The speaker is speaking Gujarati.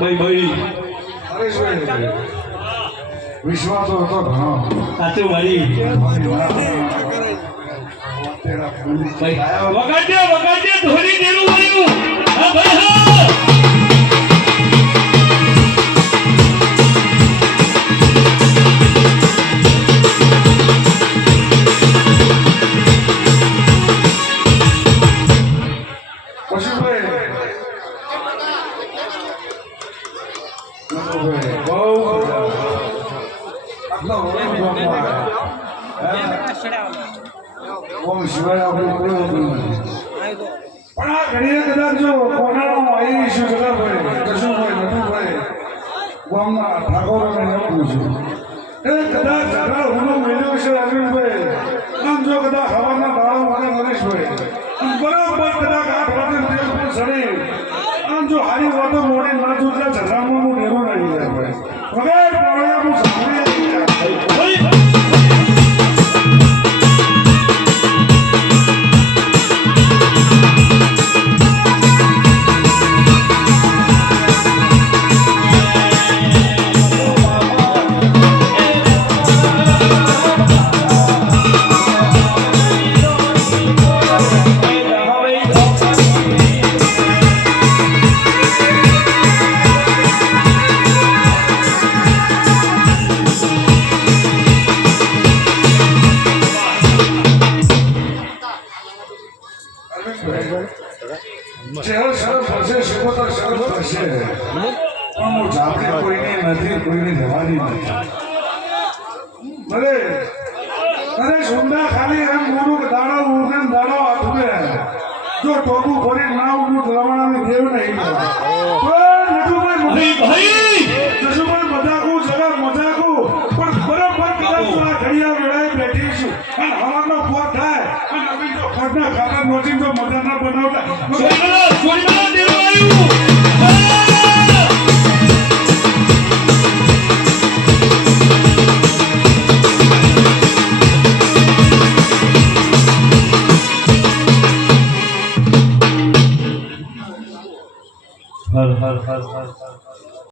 ભાઈ અરે શું વિશ્વાસ તો હતો ઘણો સાચું ભાઈ વગાડ્યા ધોરી દેરું વાળ્યું હા ભાઈ હા સિવાય આપણે કોઈ પણ આ ઘડીએ કદાચ જો કોનાનો આવી ઇસ્યુ જગા પડે કશું હોય નતું પડે ગામના ઠાકોરોને ન પૂછ્યું એ કદાચ ઝઘડા હુનો મેળ્યો છે અરવિંદભાઈ આમ જો કદાચ હવાના દાળો મને નરેશભાઈ બરાબર કદાચ 8 વાગે તેલ પર સડી આમ જો હારી વાતો મોડી ના જોતા ઝઘડામાં હું નેરો નહીં જાય ભાઈ વગર પાડ્યા હું સાંભળી શહેર શરત પડશે શિકોતર શરત પડશે પણ હું જાપડી કોઈની નથી કોઈની જવાની નથી ભલે અરે સુંદા ખાલી એમ મોડું દાડો ઉગે દાડો હાથું જો ટોપું ફરી ના ઉગું રવાણાને દેવ નહીં નટુભાઈ જશુભાઈ મજાકું જગા મજાકું પણ બરાબર કદાચ ઘડિયા વેળાએ બેઠી છું અને હવાનો ફોટ થાય અને અમે જો ઘરના ખાતા નોચી તો મજા ના બનાવતા